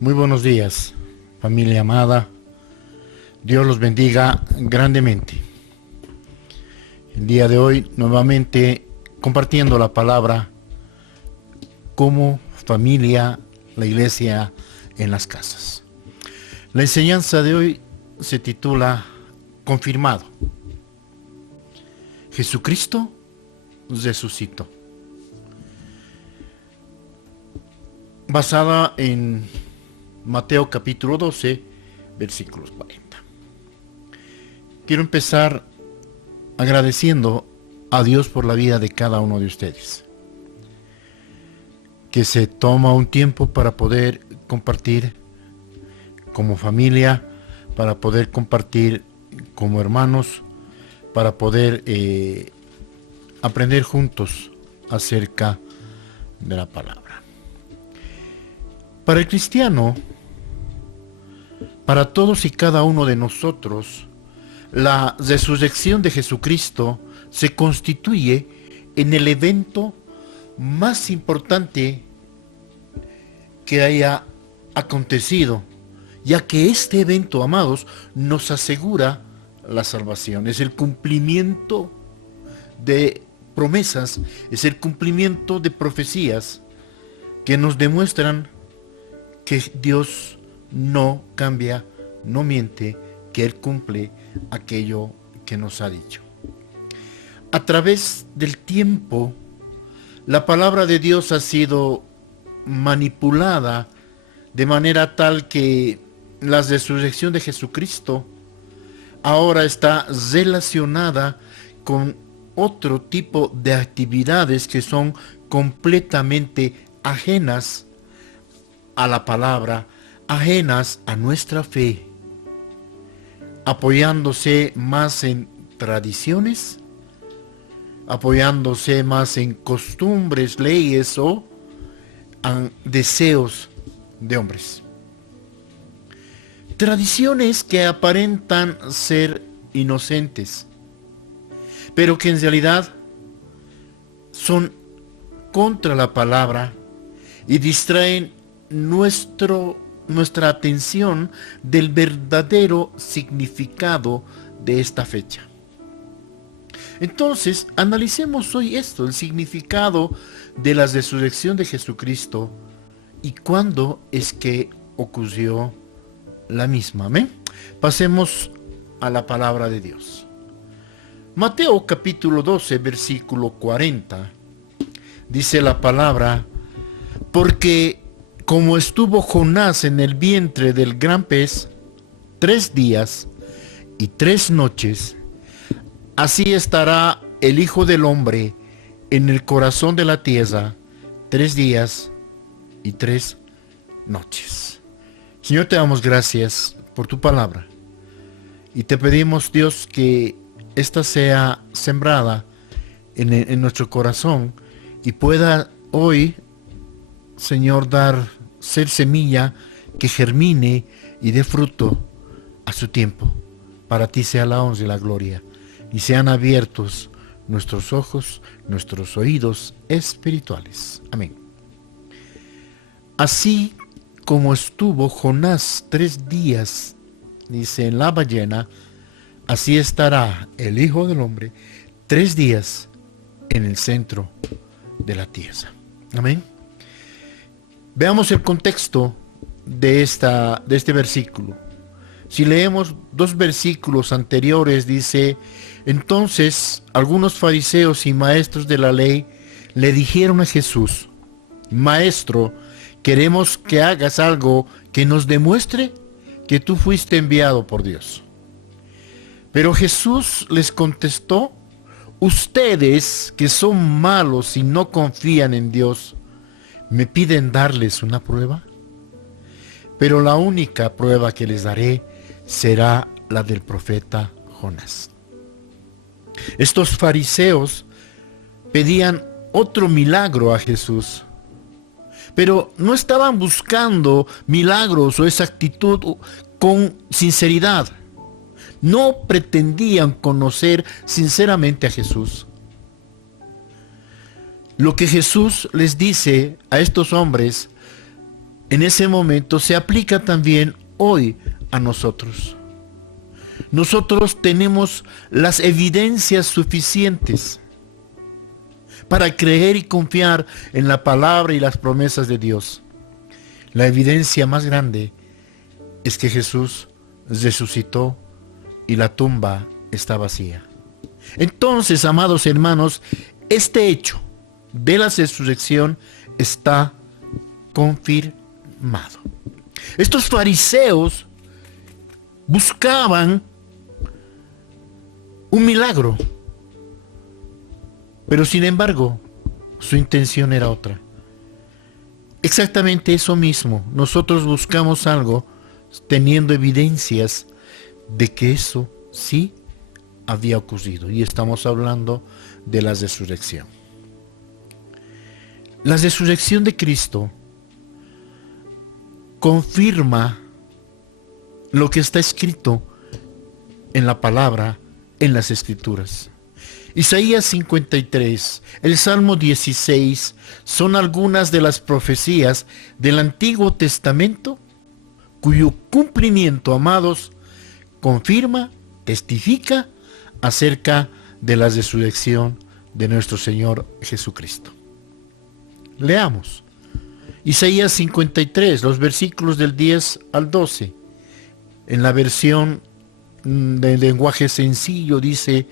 Muy buenos días, familia amada. Dios los bendiga grandemente. El día de hoy, nuevamente, compartiendo la palabra como familia, la iglesia en las casas. La enseñanza de hoy se titula Confirmado. Jesucristo resucitó. Basada en Mateo capítulo 12, versículos 40. Quiero empezar agradeciendo a Dios por la vida de cada uno de ustedes, que se toma un tiempo para poder compartir como familia, para poder compartir como hermanos, para poder aprender juntos acerca de la palabra. Para el cristiano, para todos y cada uno de nosotros, la resurrección de Jesucristo se constituye en el evento más importante que haya acontecido, ya que este evento, amados, nos asegura la salvación. Es el cumplimiento de promesas, es el cumplimiento de profecías que nos demuestran que Dios no cambia, no miente, que Él cumple aquello que nos ha dicho. A través del tiempo, la palabra de Dios ha sido manipulada de manera tal que la resurrección de Jesucristo ahora está relacionada con otro tipo de actividades que son completamente ajenas a la palabra, ajenas a nuestra fe, apoyándose más en tradiciones, apoyándose más en costumbres, leyes o en deseos de hombres. Tradiciones que aparentan ser inocentes, pero que en realidad son contra la palabra y distraen nuestra atención del verdadero significado de esta fecha. Entonces, analicemos hoy esto, el significado de la resurrección de Jesucristo y cuándo es que ocurrió la misma. ¿Amén? Pasemos a la palabra de Dios. Mateo capítulo 12, versículo 40, dice la palabra: porque como estuvo Jonás en el vientre del gran pez 3 días y 3 noches, así estará el Hijo del Hombre en el corazón de la tierra 3 días y 3 noches. Señor, te damos gracias por tu palabra y te pedimos, Dios, que esta sea sembrada en nuestro corazón y pueda hoy, Señor, ser semilla que germine y dé fruto a su tiempo. Para ti sea la honra y la gloria, y sean abiertos nuestros ojos, nuestros oídos espirituales. Amén. Así como estuvo Jonás 3 días, dice, en la ballena, así estará el Hijo del Hombre 3 días en el centro de la tierra. Amén. Veamos el contexto de este versículo. Si leemos 2 versículos anteriores, dice: entonces algunos fariseos y maestros de la ley le dijeron a Jesús: Maestro, queremos que hagas algo que nos demuestre que tú fuiste enviado por Dios. Pero Jesús les contestó: ustedes que son malos y no confían en Dios, ¿me piden darles una prueba? Pero la única prueba que les daré será la del profeta Jonás. Estos fariseos pedían otro milagro a Jesús, pero no estaban buscando milagros o esa actitud con sinceridad. No pretendían conocer sinceramente a Jesús. Lo que Jesús les dice a estos hombres en ese momento se aplica también hoy a nosotros. Nosotros tenemos las evidencias suficientes para creer y confiar en la palabra y las promesas de Dios. La evidencia más grande es que Jesús resucitó y la tumba está vacía. Entonces, amados hermanos, este hecho de la resurrección está confirmado. Estos fariseos buscaban un milagro, pero sin embargo, su intención era otra. Exactamente eso mismo. Nosotros buscamos algo teniendo evidencias de que eso sí había ocurrido. Y estamos hablando de la resurrección. La resurrección de Cristo confirma lo que está escrito en la palabra, en las Escrituras. Isaías 53, el Salmo 16 son algunas de las profecías del Antiguo Testamento cuyo cumplimiento, amados, confirma, testifica acerca de la resurrección de nuestro Señor Jesucristo. Leamos Isaías 53, los versículos del 10 al 12. En la versión de lenguaje sencillo dice: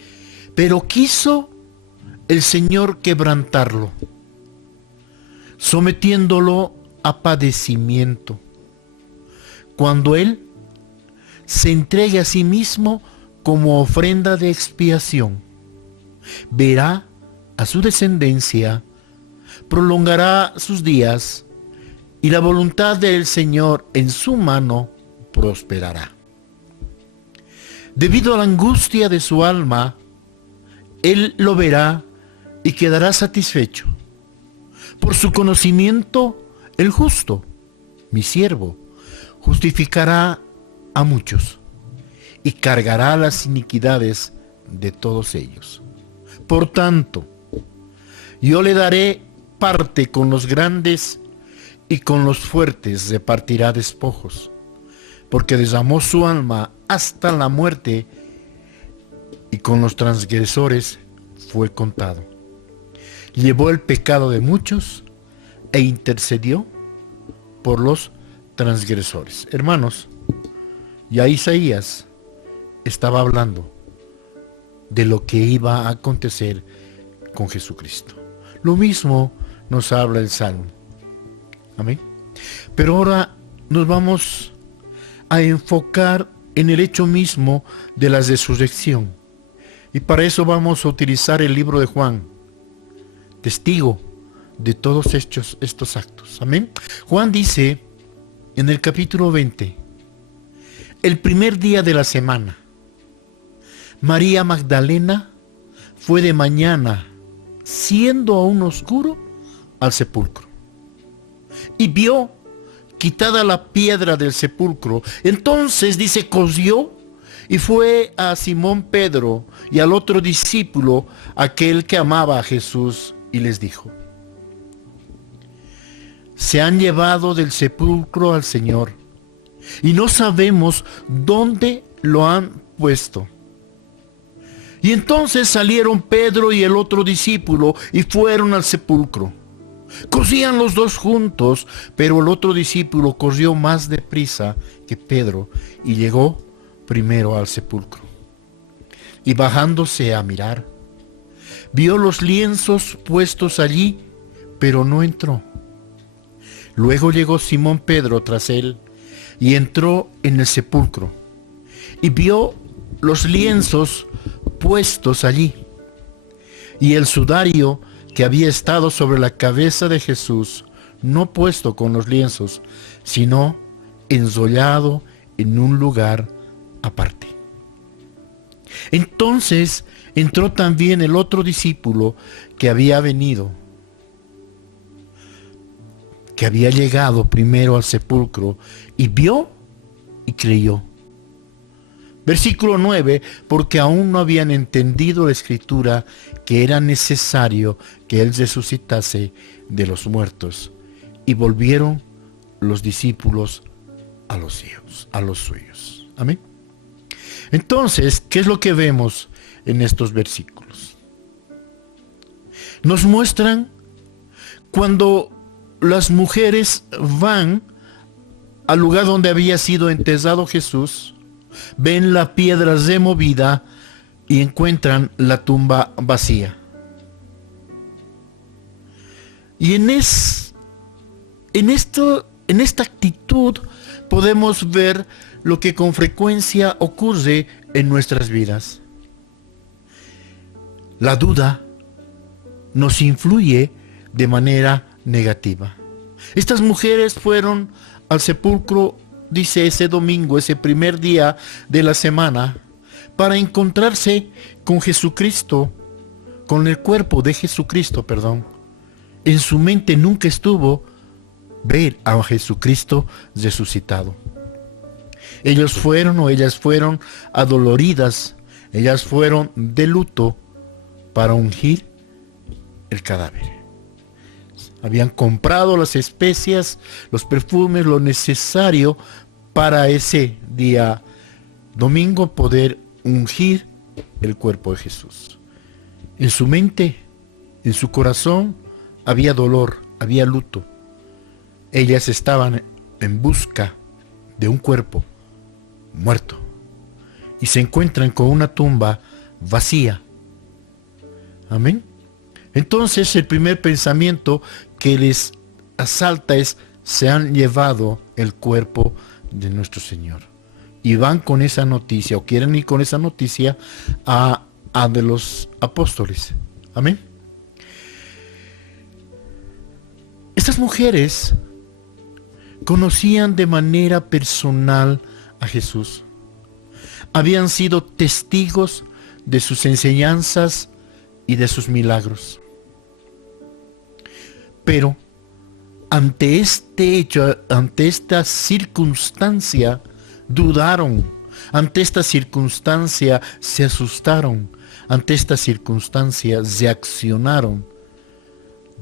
pero quiso el Señor quebrantarlo, sometiéndolo a padecimiento. Cuando Él se entregue a sí mismo como ofrenda de expiación, verá a su descendencia, prolongará sus días, y la voluntad del Señor en su mano prosperará. Debido a la angustia de su alma, Él lo verá y quedará satisfecho. Por su conocimiento, el justo, mi siervo, justificará a muchos y cargará las iniquidades de todos ellos. Por tanto, yo le daré parte con los grandes y con los fuertes repartirá despojos, porque derramó su alma hasta la muerte y con los transgresores fue contado. Llevó el pecado de muchos e intercedió por los transgresores. Hermanos, ya Isaías estaba hablando de lo que iba a acontecer con Jesucristo. Lo mismo nos habla el Salmo. Amén. Pero ahora nos vamos a enfocar en el hecho mismo de la resurrección. Y para eso vamos a utilizar el libro de Juan, testigo de todos estos actos. Amén. Juan dice en el capítulo 20, el primer día de la semana, María Magdalena fue de mañana, siendo aún oscuro, al sepulcro, y vio quitada la piedra del sepulcro. Entonces dice, corrió y fue a Simón Pedro y al otro discípulo, aquel que amaba a Jesús, y les dijo: se han llevado del sepulcro al Señor y no sabemos dónde lo han puesto. Y entonces salieron Pedro y el otro discípulo y fueron al sepulcro. Corrían los dos juntos, pero el otro discípulo corrió más deprisa que Pedro y llegó primero al sepulcro. Y bajándose a mirar, vio los lienzos puestos allí, pero no entró. Luego llegó Simón Pedro tras él y entró en el sepulcro y vio los lienzos puestos allí y el sudario que había estado sobre la cabeza de Jesús, no puesto con los lienzos, sino enrollado en un lugar aparte. Entonces entró también el otro discípulo que había venido, que había llegado primero al sepulcro, y vio y creyó. Versículo 9, porque aún no habían entendido la escritura que era necesario que Él resucitase de los muertos, y volvieron los discípulos a los hijos, a los suyos. Amén. Entonces, ¿qué es lo que vemos en estos versículos? Nos muestran cuando las mujeres van al lugar donde había sido enterrado Jesús, ven la piedra removida y encuentran la tumba vacía. Y en esta actitud podemos ver lo que con frecuencia ocurre en nuestras vidas. La duda nos influye de manera negativa. Estas mujeres fueron al sepulcro, dice, ese domingo, ese primer día de la semana, para encontrarse con Jesucristo, con el cuerpo de Jesucristo, perdón. En su mente nunca estuvo ver a Jesucristo resucitado. Ellas fueron adoloridas, ellas fueron de luto para ungir el cadáver. Habían comprado las especias, los perfumes, lo necesario para ese día domingo poder ungir el cuerpo de Jesús. En su mente, en su corazón, había dolor, había luto. Ellas estaban en busca de un cuerpo muerto y se encuentran con una tumba vacía. Amén. Entonces el primer pensamiento que les asalta es: se han llevado el cuerpo de nuestro Señor. Y van con esa noticia, o quieren ir con esa noticia a de los apóstoles. Amén. Estas mujeres conocían de manera personal a Jesús. Habían sido testigos de sus enseñanzas y de sus milagros. Pero ante este hecho, ante esta circunstancia, dudaron. Ante esta circunstancia se asustaron. Ante esta circunstancia reaccionaron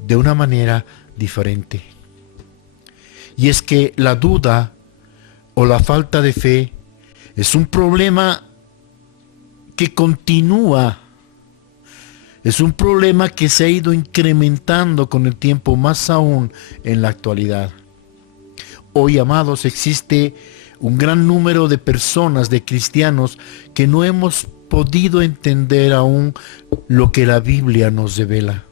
de una manera diferente. Y es que la duda o la falta de fe es un problema que continúa. Es un problema que se ha ido incrementando con el tiempo, más aún en la actualidad. Hoy, amados, existe un gran número de personas, de cristianos, que no hemos podido entender aún lo que la Biblia nos revela.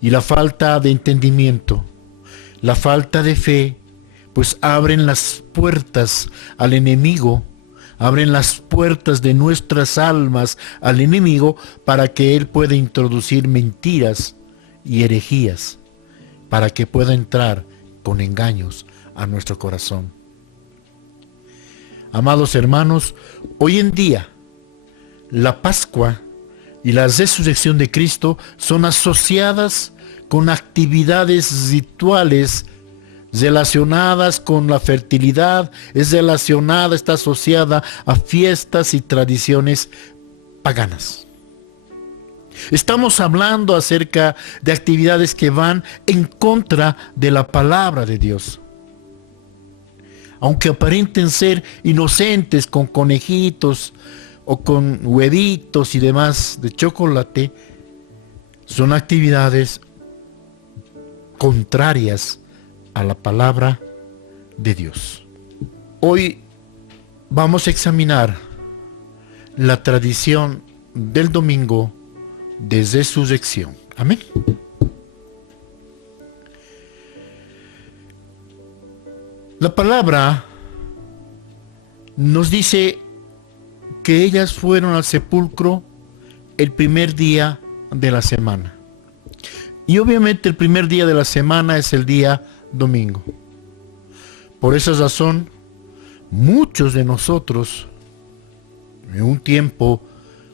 Y la falta de entendimiento, la falta de fe, pues abren las puertas al enemigo, abren las puertas de nuestras almas al enemigo para que él pueda introducir mentiras y herejías, para que pueda entrar con engaños a nuestro corazón. Amados hermanos, hoy en día la Pascua y la resurrección de Cristo son asociadas con actividades rituales relacionadas con la fertilidad, está asociada a fiestas y tradiciones paganas. Estamos hablando acerca de actividades que van en contra de la palabra de Dios. Aunque aparenten ser inocentes, con conejitos o con huevitos y demás de chocolate, son actividades contrarias a la palabra de Dios. Hoy vamos a examinar la tradición del domingo de resurrección. Amén. La palabra nos dice que ellas fueron al sepulcro el primer día de la semana. Y obviamente el primer día de la semana es el día domingo. Por esa razón, muchos de nosotros, en un tiempo,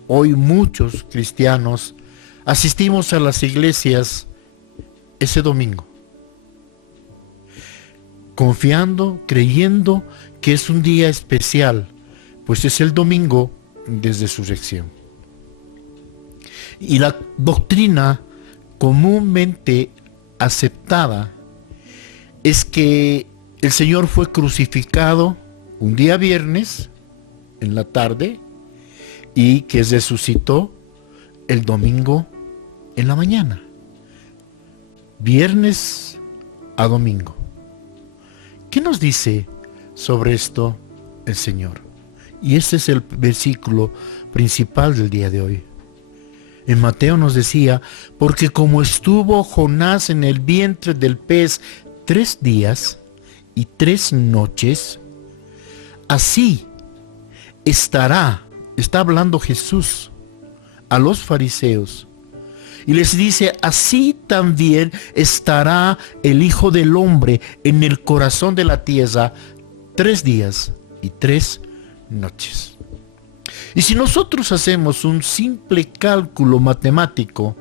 hoy muchos cristianos, asistimos a las iglesias ese domingo, confiando, creyendo que es un día especial, pues es el domingo de resurrección. Y la doctrina comúnmente aceptada es que el Señor fue crucificado un día viernes en la tarde y que resucitó el domingo en la mañana. Viernes a domingo. ¿Qué nos dice sobre esto el Señor? Y este es el versículo principal del día de hoy. En Mateo nos decía, porque como estuvo Jonás en el vientre del pez 3 días y 3 noches, así está hablando Jesús a los fariseos. Y les dice, así también estará el Hijo del Hombre en el corazón de la tierra 3 días y 3 noches. Y si nosotros hacemos un simple cálculo matemático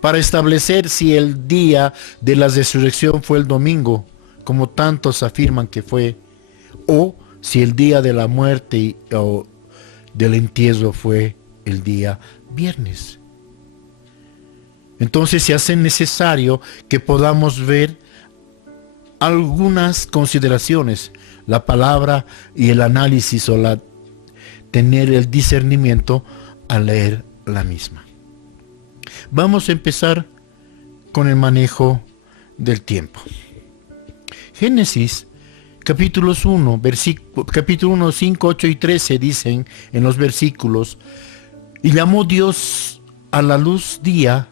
para establecer si el día de la resurrección fue el domingo, como tantos afirman que fue, o si el día de la muerte o del entierro fue el día viernes. Entonces se hace necesario que podamos ver algunas consideraciones, la palabra y el análisis o tener el discernimiento al leer la misma. Vamos a empezar con el manejo del tiempo. Génesis capítulo 1, 5, 8 y 13 dicen en los versículos, y llamó Dios a la luz día,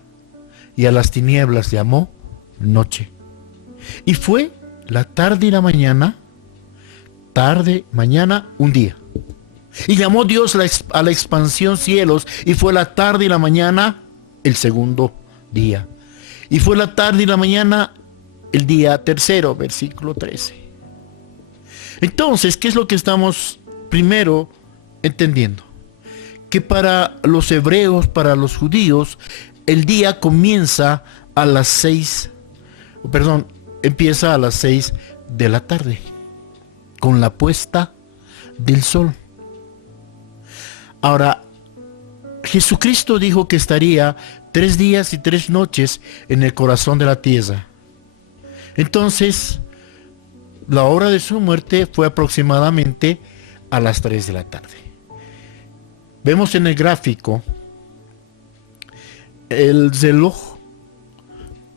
y a las tinieblas llamó noche. Y fue la tarde y la mañana, un día. Y llamó Dios a la expansión cielos, y fue la tarde y la mañana el segundo día. Y fue la tarde y la mañana el día tercero, versículo 13. Entonces, ¿qué es lo que estamos primero entendiendo? Que para los hebreos, para los judíos, el día empieza a las 6 de la tarde, con la puesta del sol. Ahora, Jesucristo dijo que estaría 3 días y 3 noches en el corazón de la tierra. Entonces, la hora de su muerte fue aproximadamente a las 3 de la tarde. Vemos en el gráfico el reloj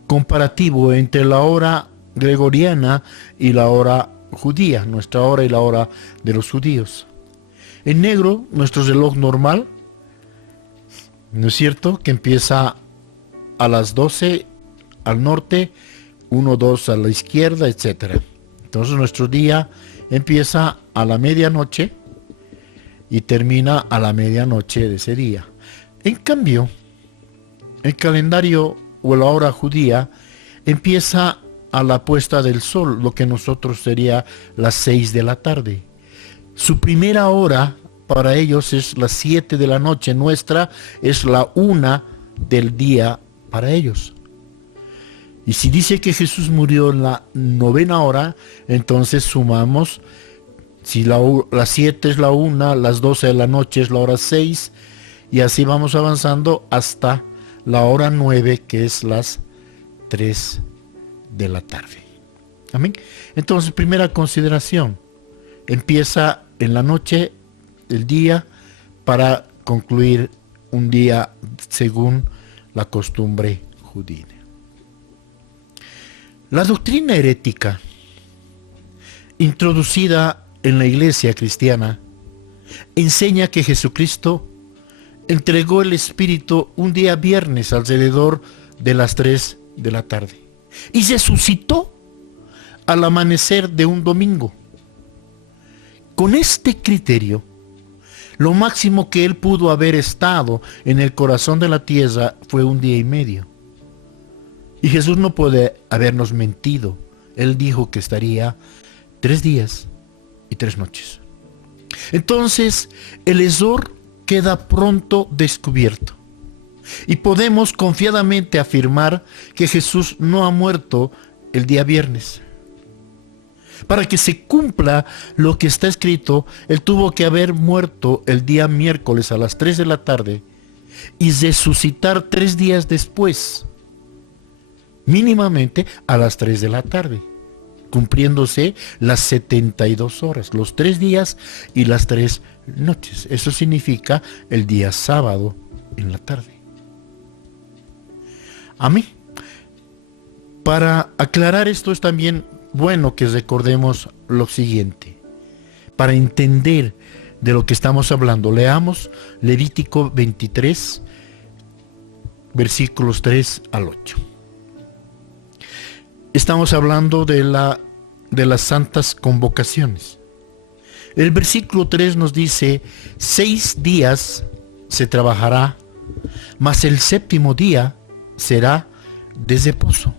comparativo entre la hora gregoriana y la hora judía, nuestra hora y la hora de los judíos. En negro, nuestro reloj normal, ¿no es cierto?, que empieza a las 12 al norte, 1, 2 a la izquierda, etc. Entonces nuestro día empieza a la medianoche y termina a la medianoche de ese día. En cambio, el calendario o la hora judía empieza a la puesta del sol, lo que nosotros sería las 6 de la tarde. Su primera hora para ellos es las 7 de la noche, nuestra es la 1 del día para ellos. Y si dice que Jesús murió en la 9ª hora, entonces sumamos, si las 7 es la 1, las 12 de la noche es la hora 6, y así vamos avanzando hasta la hora 9, que es las 3 de la tarde. Amén. Entonces, primera consideración, empieza en la noche el día para concluir un día según la costumbre judía. La doctrina herética introducida en la iglesia cristiana enseña que Jesucristo entregó el Espíritu un día viernes alrededor de las 3 de la tarde y resucitó al amanecer de un domingo. Con este criterio, lo máximo que él pudo haber estado en el corazón de la tierra fue 1 día y medio. Y Jesús no puede habernos mentido. Él dijo que estaría 3 días y 3 noches. Entonces, el error queda pronto descubierto. Y podemos confiadamente afirmar que Jesús no ha muerto el día viernes. Para que se cumpla lo que está escrito, él tuvo que haber muerto el día miércoles a las 3 de la tarde y resucitar 3 días después, mínimamente a las 3 de la tarde, cumpliéndose las 72 horas, los 3 días y las 3 noches. Eso significa el día sábado en la tarde. Amén. Para aclarar esto es también bueno que recordemos lo siguiente. Para entender de lo que estamos hablando, leamos Levítico 23, versículos 3 al 8. Estamos hablando de las santas convocaciones. El versículo 3 nos dice: 6 días se trabajará, mas el séptimo día será de reposo.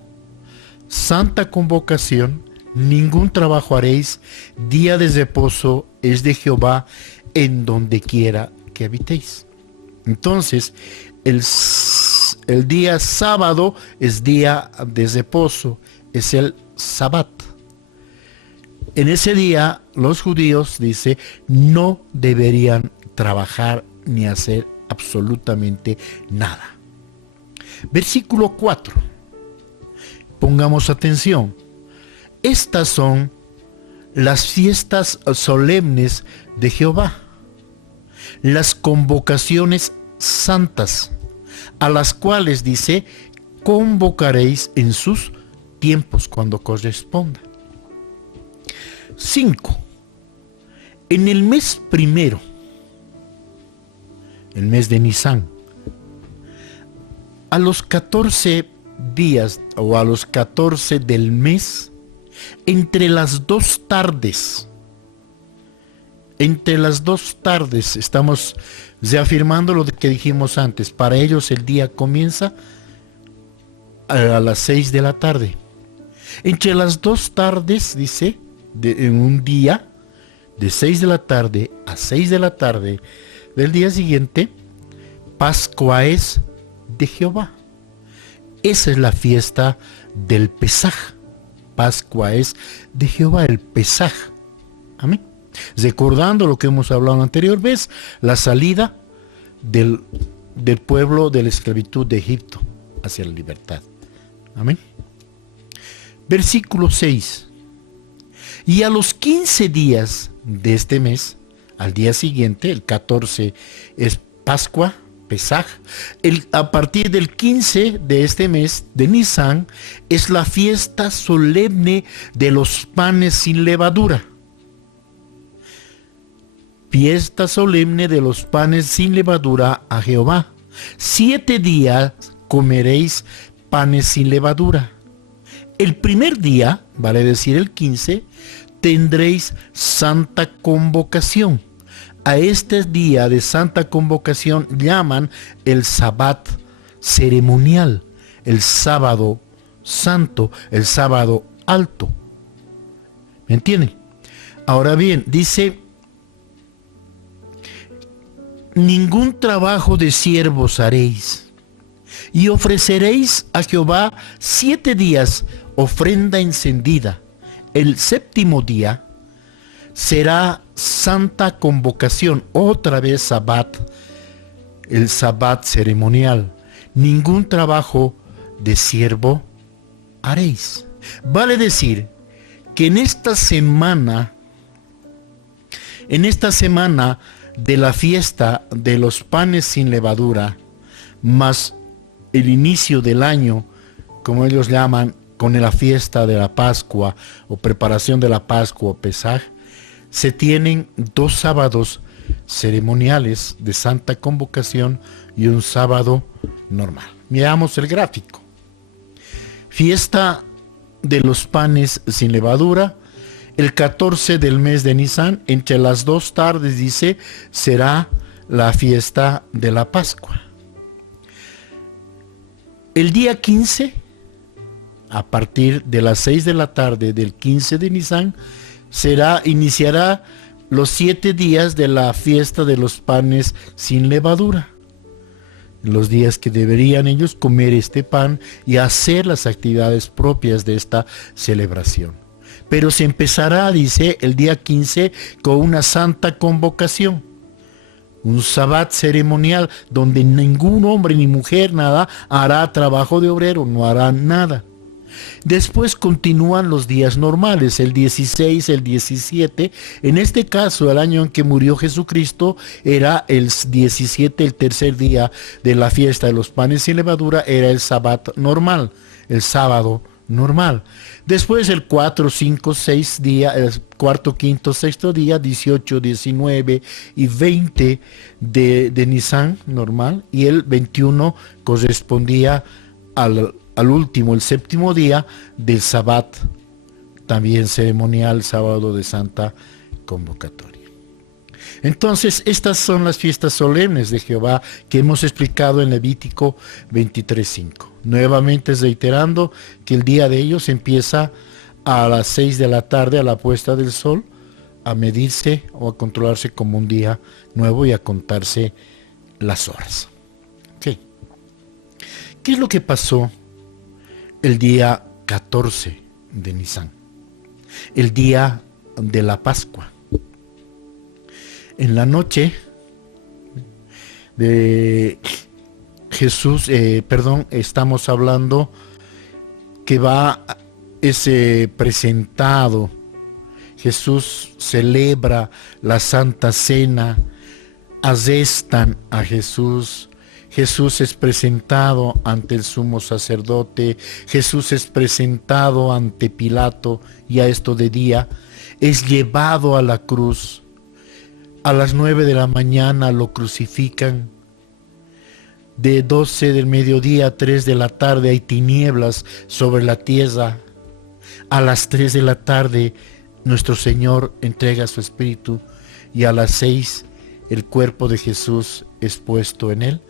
Santa convocación, ningún trabajo haréis, día de reposo es de Jehová en donde quiera que habitéis. Entonces, el día sábado es día de reposo, es el Sabbat. En ese día los judíos, dice, no deberían trabajar ni hacer absolutamente nada. Versículo 4. Pongamos atención. Estas son las fiestas solemnes de Jehová, las convocaciones santas, a las cuales, dice, convocaréis en sus tiempos cuando corresponda. 5. En el mes primero, el mes de Nisán, a los 14 días o a los 14 del mes, entre las 2 tardes, estamos reafirmando lo que dijimos antes. Para ellos el día comienza a las 6 de la tarde. Entre las 2 tardes, dice, en un día, de 6 de la tarde a 6 de la tarde del día siguiente, Pascua es de Jehová. Esa es la fiesta del Pesaj. Pascua es de Jehová, el Pesaj. Amén. Recordando lo que hemos hablado la anterior vez, la salida del pueblo de la esclavitud de Egipto hacia la libertad. Amén. Versículo 6. Y a los 15 días de este mes, al día siguiente, el 14 es Pascua, Pesaj. A partir del 15 de este mes de Nisán es la fiesta solemne de los panes sin levadura. Fiesta solemne de los panes sin levadura a Jehová. 7 días comeréis panes sin levadura. El primer día, vale decir el 15, tendréis santa convocación. A este día de santa convocación llaman el Sabbat ceremonial, el sábado santo, el sábado alto. ¿Me entienden? Ahora bien, dice: ningún trabajo de siervos haréis, y ofreceréis a Jehová 7 días ofrenda encendida. El séptimo día será santa convocación, otra vez Sabbat, el Sabbat ceremonial. Ningún trabajo de siervo haréis. Vale decir que en esta semana de la fiesta de los panes sin levadura, más el inicio del año, como ellos llaman, con la fiesta de la Pascua o preparación de la Pascua o Pesaj, se tienen 2 sábados ceremoniales de santa convocación y un sábado normal. Miramos el gráfico. Fiesta de los panes sin levadura, el 14 del mes de Nisán, entre las 2 tardes, dice, será la fiesta de la Pascua. El día 15, a partir de las 6 de la tarde del 15 de Nisán, iniciará los 7 días de la fiesta de los panes sin levadura. Los días que deberían ellos comer este pan y hacer las actividades propias de esta celebración. Pero se empezará, dice, el día 15 con una santa convocación. Un sabbat ceremonial donde ningún hombre ni mujer nada hará trabajo de obrero, no hará nada. Después continúan los días normales, el 16, el 17. En este caso, el año en que murió Jesucristo era el 17, el tercer día de la fiesta de los panes sin levadura, era el sabbat normal, el sábado normal. Después el 4, 5, 6 días, el cuarto, quinto, sexto día, 18, 19 y 20 de Nisan normal, y el 21 correspondía al último, el séptimo día del sabbat, también ceremonial, sábado de Santa Convocatoria. Entonces, estas son las fiestas solemnes de Jehová que hemos explicado en Levítico 23:5. Nuevamente reiterando que el día de ellos empieza a las 6 de la tarde, a la puesta del sol, a medirse o a controlarse como un día nuevo y a contarse las horas. Okay. ¿Qué es lo que pasó el día 14 de Nisan? El día de la Pascua. En la noche de Jesús, estamos hablando que es presentado. Jesús celebra la Santa Cena, arrestan a Jesús. Jesús es presentado ante el sumo sacerdote. Jesús es presentado ante Pilato, ya esto de día. Es llevado a la cruz. A las 9 de la mañana lo crucifican. De 12 del mediodía a 3 de la tarde hay tinieblas sobre la tierra. A las 3 de la tarde nuestro Señor entrega su espíritu, y a las 6 el cuerpo de Jesús es puesto en el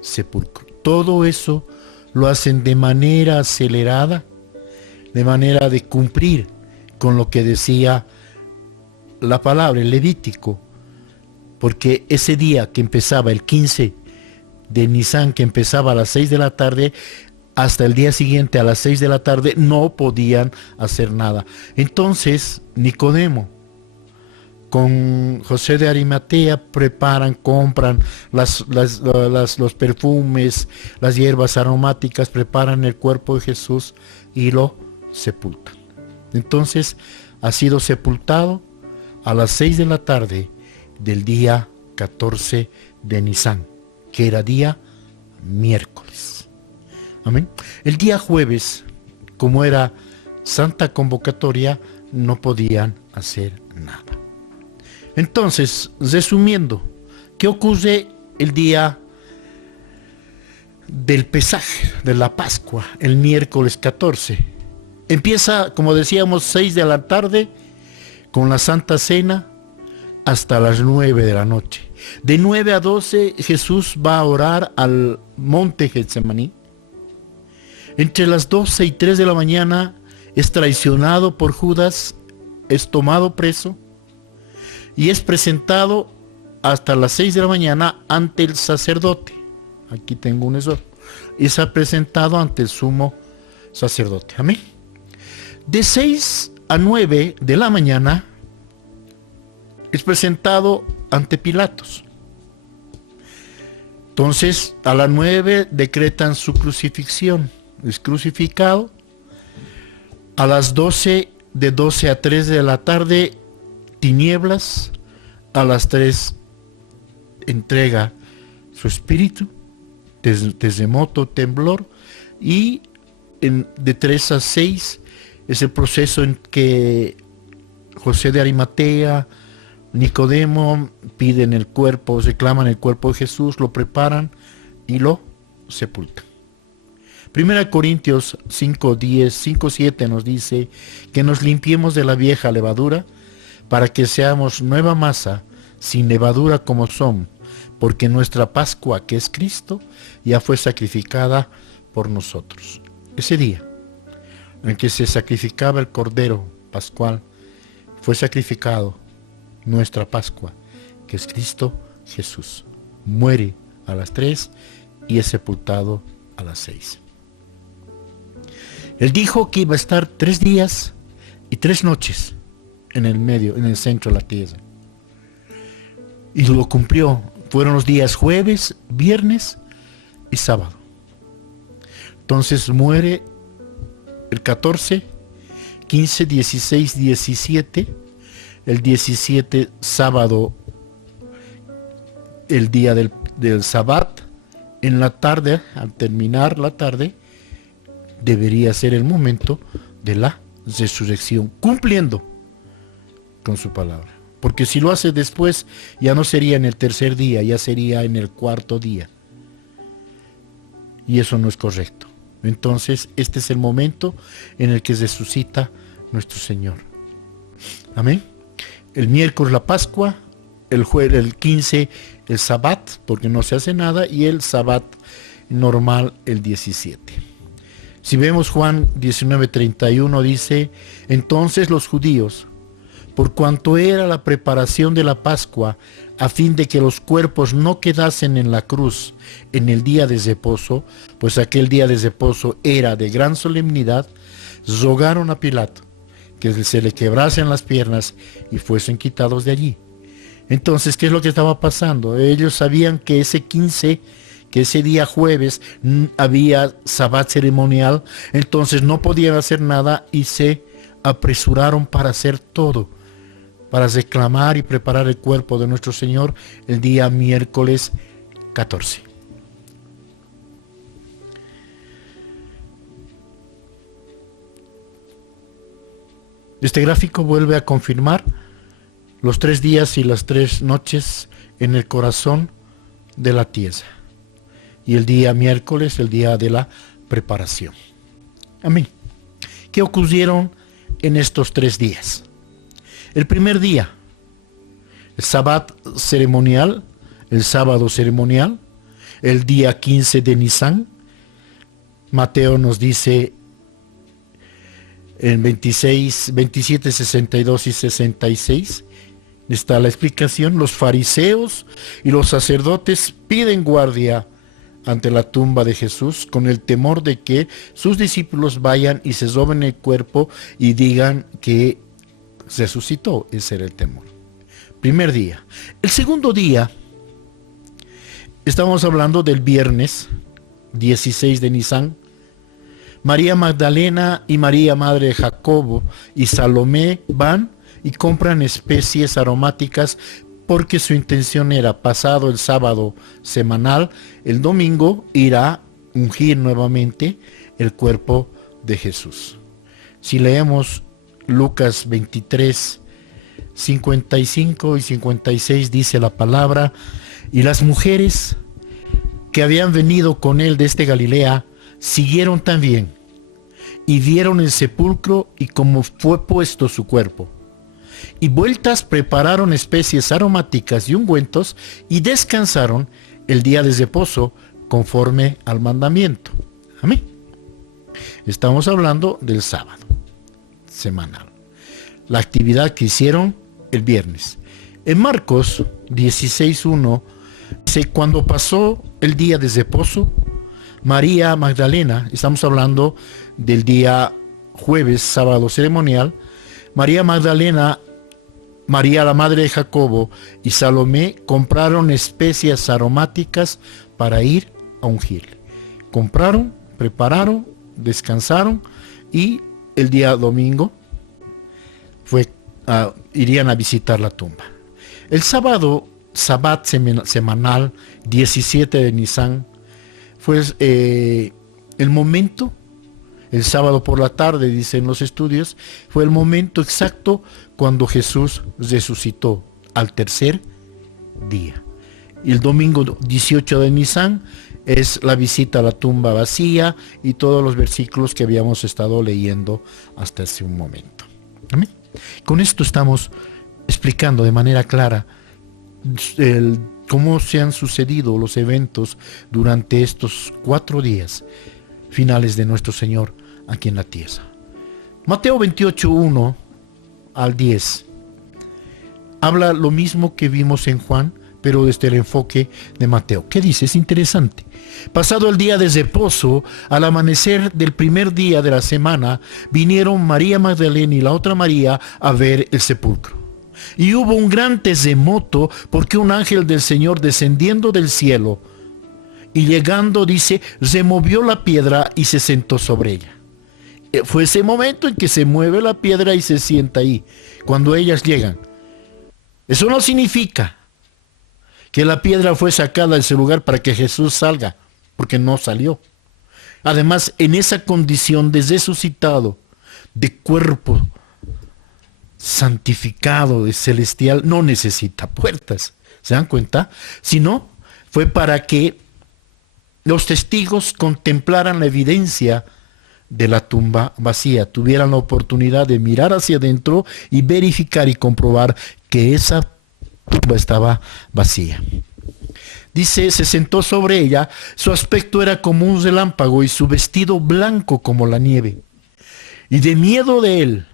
sepulcro. Todo eso lo hacen de manera acelerada, de manera de cumplir con lo que decía la palabra, el Levítico, porque ese día que empezaba el 15 de Nisan, que empezaba a las 6 de la tarde, hasta el día siguiente a las 6 de la tarde no podían hacer nada. Entonces Nicodemo con José de Arimatea preparan, compran los perfumes, las hierbas aromáticas, preparan el cuerpo de Jesús y lo sepultan. Entonces ha sido sepultado a las 6 de la tarde del día 14 de Nisan, que era día miércoles. Amén. El día jueves, como era Santa Convocatoria, no podían hacer nada. Entonces, resumiendo, ¿qué ocurre el día del Pesaje, de la Pascua, el miércoles 14? Empieza, como decíamos, 6 de la tarde con la Santa Cena hasta las 9 de la noche. De 9 a 12 Jesús va a orar al monte Getsemaní. Entre las 12 y 3 de la mañana es traicionado por Judas, es tomado preso y es presentado hasta las 6 de la mañana ante el sacerdote. Aquí tengo un eso. Es presentado ante el sumo sacerdote. Amén. De 6 a 9 de la mañana es presentado ante Pilatos. Entonces, a las 9 decretan su crucifixión. Es crucificado. A las 12, de 12 a 3 de la tarde, tinieblas. A las 3 entrega su espíritu, terremoto, temblor. Y de 3 a 6 es el proceso en que José de Arimatea, Nicodemo piden el cuerpo, reclaman el cuerpo de Jesús, lo preparan y lo sepultan. 1 Corintios 5:10, 5:7 nos dice que nos limpiemos de la vieja levadura para que seamos nueva masa, sin levadura como son, porque nuestra Pascua, que es Cristo, ya fue sacrificada por nosotros. Ese día en que se sacrificaba el Cordero Pascual, fue sacrificado nuestra Pascua, que es Cristo Jesús. Muere a las 3 y es sepultado a las 6. Él dijo que iba a estar 3 días y 3 noches en el medio, en el centro de la tierra. Y lo cumplió. Fueron los días jueves, viernes y sábado. Entonces muere el 14, 15, 16, 17, el 17 sábado, el día del Sabbat, en la tarde, al terminar la tarde, debería ser el momento de la resurrección, cumpliendo con su palabra. Porque si lo hace después, ya no sería en el tercer día, ya sería en el cuarto día. Y eso no es correcto. Entonces, este es el momento en el que resucita nuestro Señor. Amén. El miércoles la Pascua, el 15 el Sabbat, porque no se hace nada, y el Sabbat normal el 17. Si vemos Juan 19:31 dice, entonces los judíos, por cuanto era la preparación de la Pascua, a fin de que los cuerpos no quedasen en la cruz en el día de reposo, pues aquel día de reposo era de gran solemnidad, rogaron a Pilato que se le quebrasen las piernas y fuesen quitados de allí. Entonces, ¿qué es lo que estaba pasando? Ellos sabían que ese 15, que ese día jueves había Sabbat ceremonial, entonces no podían hacer nada y se apresuraron para hacer todo, para reclamar y preparar el cuerpo de nuestro Señor el día miércoles 14. Este gráfico vuelve a confirmar los 3 días y las 3 noches en el corazón de la tierra. Y el día miércoles, el día de la preparación. Amén. ¿Qué ocurrieron en estos 3 días? El primer día, el Sabbat ceremonial, el sábado ceremonial, el día 15 de Nisan. Mateo nos dice en 26, 27, 62 y 66, está la explicación. Los fariseos y los sacerdotes piden guardia ante la tumba de Jesús con el temor de que sus discípulos vayan y se roben el cuerpo y digan que resucitó. Ese era el temor. Primer día. El segundo día, estamos hablando del viernes 16 de Nisan. María Magdalena y María, madre de Jacobo, y Salomé van y compran especies aromáticas porque su intención era, pasado el sábado semanal, el domingo irá a ungir nuevamente el cuerpo de Jesús. Si leemos Lucas 23, 55 y 56, dice la palabra, y las mujeres que habían venido con él desde Galilea siguieron también y vieron el sepulcro y cómo fue puesto su cuerpo. Y vueltas prepararon especies aromáticas y ungüentos y descansaron el día de reposo conforme al mandamiento. Amén. Estamos hablando del sábado semanal. La actividad que hicieron el viernes. En Marcos 16:1 dice, cuando pasó el día de reposo, María Magdalena, estamos hablando del día jueves, sábado ceremonial, María Magdalena, María la madre de Jacobo y Salomé compraron especias aromáticas para ir a ungirle. Compraron, prepararon, descansaron y el día domingo irían a visitar la tumba. El sábado, Sabbat semanal 17 de Nisan, fue el momento, el sábado por la tarde, dicen los estudios, fue el momento exacto cuando Jesús resucitó al tercer día. Y el domingo 18 de Nisan es la visita a la tumba vacía y todos los versículos que habíamos estado leyendo hasta hace un momento. ¿Amén? Con esto estamos explicando de manera clara cómo se han sucedido los eventos durante estos 4 días finales de nuestro Señor aquí en la tierra. Mateo 28:1 al 10 habla lo mismo que vimos en Juan, pero desde el enfoque de Mateo. ¿Qué dice? Es interesante. Pasado el día de reposo, al amanecer del primer día de la semana, vinieron María Magdalena y la otra María a ver el sepulcro. Y hubo un gran terremoto porque un ángel del Señor descendiendo del cielo y llegando, dice, removió la piedra y se sentó sobre ella. Fue ese momento en que se mueve la piedra y se sienta ahí, cuando ellas llegan. Eso no significa que la piedra fue sacada de ese lugar para que Jesús salga, porque no salió. Además, en esa condición de resucitado, de cuerpo santificado, de celestial, no necesita puertas. ¿Se dan cuenta? Sino fue para que los testigos contemplaran la evidencia de la tumba vacía, tuvieran la oportunidad de mirar hacia adentro y verificar y comprobar que esa tumba estaba vacía. Dice, se sentó sobre ella, su aspecto era como un relámpago y su vestido blanco como la nieve. Y de miedo de él,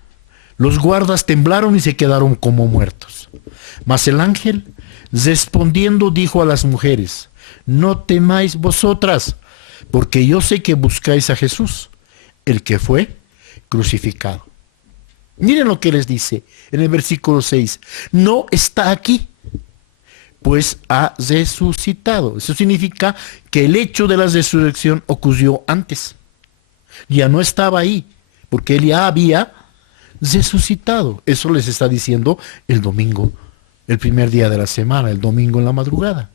los guardas temblaron y se quedaron como muertos. Mas el ángel, respondiendo, dijo a las mujeres: no temáis vosotras, porque yo sé que buscáis a Jesús, el que fue crucificado. Miren lo que les dice en el versículo 6. No está aquí, pues ha resucitado. Eso significa que el hecho de la resurrección ocurrió antes. Ya no estaba ahí, porque él ya había resucitado. Eso les está diciendo el domingo, el primer día de la semana, el domingo en la madrugada.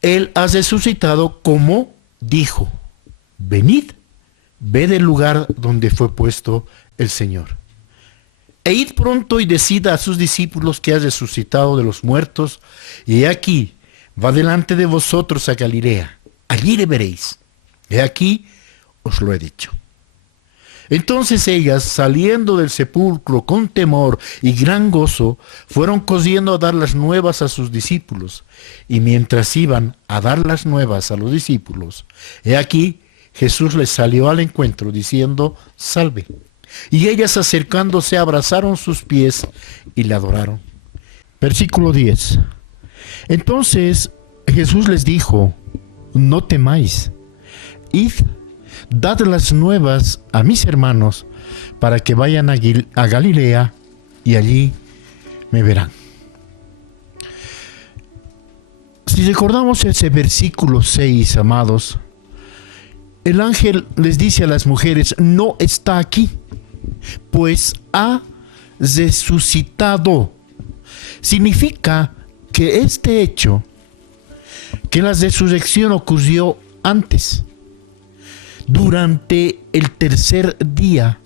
Él ha resucitado como dijo: venid, ved el lugar donde fue puesto el Señor. E id pronto y decid a sus discípulos que ha resucitado de los muertos, y he aquí, va delante de vosotros a Galilea, allí le veréis. He aquí, os lo he dicho. Entonces ellas, saliendo del sepulcro con temor y gran gozo, fueron corriendo a dar las nuevas a sus discípulos. Y mientras iban a dar las nuevas a los discípulos, he aquí, Jesús les salió al encuentro diciendo: salve. Y ellas, acercándose, abrazaron sus pies y le adoraron. Versículo 10. Entonces Jesús les dijo: no temáis, id, dad las nuevas a mis hermanos, para que vayan a Galilea, y allí me verán. Si recordamos ese versículo 6, amados, el ángel les dice a las mujeres: no está aquí, pues ha resucitado. Significa que este hecho, que la resurrección ocurrió antes, durante el tercer día,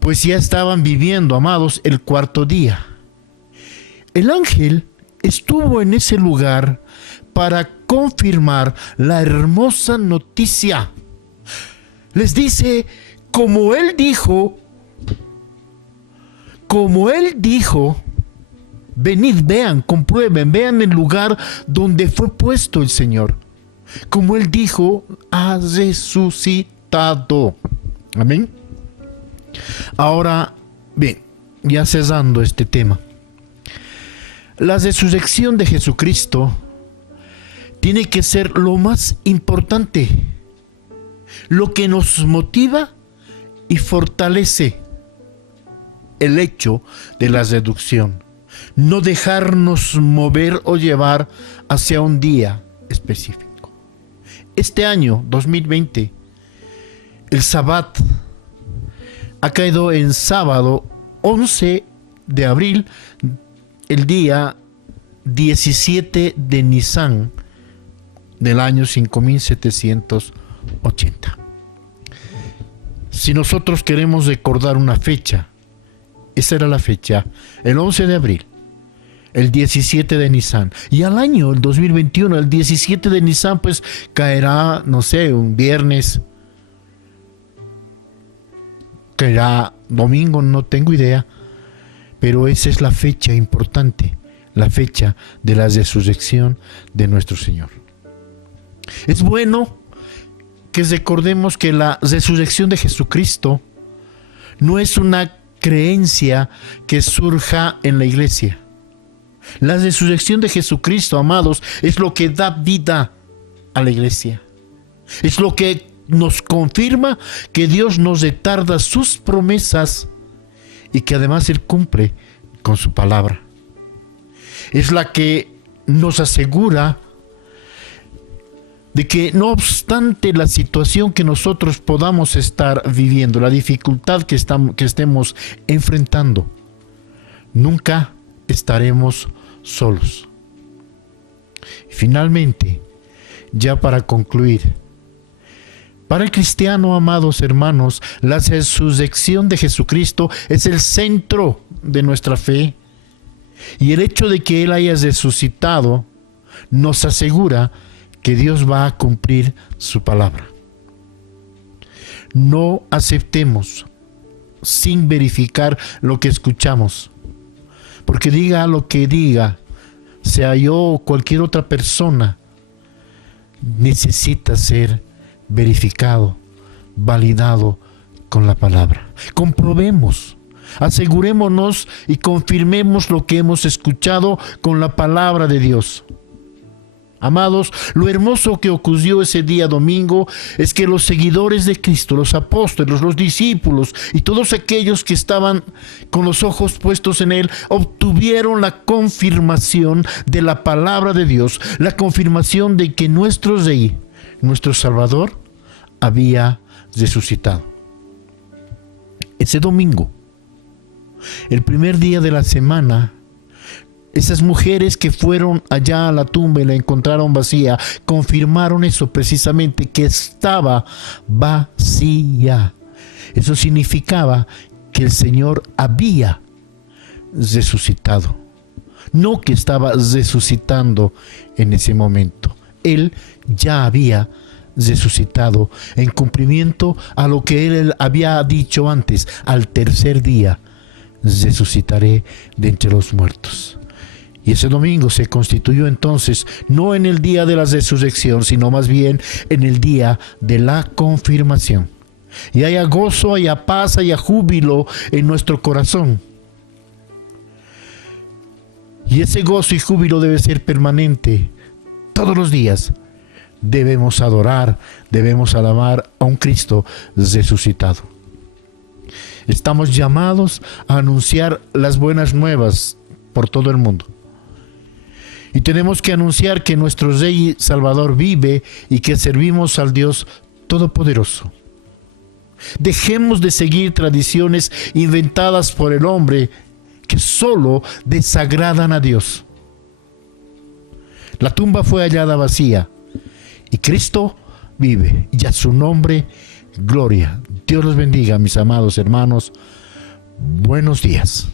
pues ya estaban viviendo, amados, el cuarto día. El ángel estuvo en ese lugar para confirmar la hermosa noticia. Les dice, como él dijo, venid, vean, comprueben, vean el lugar donde fue puesto el Señor. Como él dijo, ha resucitado. Amén. Ahora, bien, ya cesando este tema, la resurrección de Jesucristo tiene que ser lo más importante, lo que nos motiva y fortalece el hecho de la reducción. No dejarnos mover o llevar hacia un día específico. Este año 2020, el Sabbat ha caído en sábado 11 de abril, el día 17 de Nisan del año 5780. Si nosotros queremos recordar una fecha, esa era la fecha, el 11 de abril, el 17 de Nisan. Y al año, el 2021, el 17 de Nisan, pues caerá, no sé, un viernes, caerá domingo, no tengo idea. Pero esa es la fecha importante, la fecha de la resurrección de nuestro Señor. Es bueno que recordemos que la resurrección de Jesucristo no es una creencia que surja en la iglesia. La resurrección de Jesucristo, amados, es lo que da vida a la iglesia. Es lo que nos confirma que Dios nos retarda sus promesas y que además Él cumple con su palabra. Es la que nos asegura de que no obstante la situación que nosotros podamos estar viviendo, la dificultad que estemos enfrentando, nunca estaremos solos. Finalmente, ya para concluir, para el cristiano, amados hermanos, la resurrección de Jesucristo es el centro de nuestra fe, y el hecho de que Él haya resucitado nos asegura que Dios va a cumplir su palabra. No aceptemos sin verificar lo que escuchamos, porque diga lo que diga, sea yo o cualquier otra persona, necesita ser verificado, validado con la palabra. Comprobemos, asegurémonos y confirmemos lo que hemos escuchado con la palabra de Dios. Amados, lo hermoso que ocurrió ese día domingo es que los seguidores de Cristo, los apóstoles, los discípulos y todos aquellos que estaban con los ojos puestos en Él, obtuvieron la confirmación de la palabra de Dios, la confirmación de que nuestro Rey, nuestro Salvador, había resucitado. Ese domingo, el primer día de la semana, esas mujeres que fueron allá a la tumba y la encontraron vacía, confirmaron eso precisamente, que estaba vacía. Eso significaba que el Señor había resucitado, no que estaba resucitando en ese momento. Él ya había resucitado en cumplimiento a lo que Él había dicho antes: al tercer día resucitaré de entre los muertos. Y ese domingo se constituyó entonces no en el día de la resurrección, sino más bien en el día de la confirmación. Y haya gozo, haya paz, haya júbilo en nuestro corazón. Y ese gozo y júbilo debe ser permanente. Todos los días debemos adorar, debemos alabar a un Cristo resucitado. Estamos llamados a anunciar las buenas nuevas por todo el mundo. Y tenemos que anunciar que nuestro Rey Salvador vive y que servimos al Dios Todopoderoso. Dejemos de seguir tradiciones inventadas por el hombre que solo desagradan a Dios. La tumba fue hallada vacía y Cristo vive, y a su nombre gloria. Dios los bendiga, mis amados hermanos. Buenos días.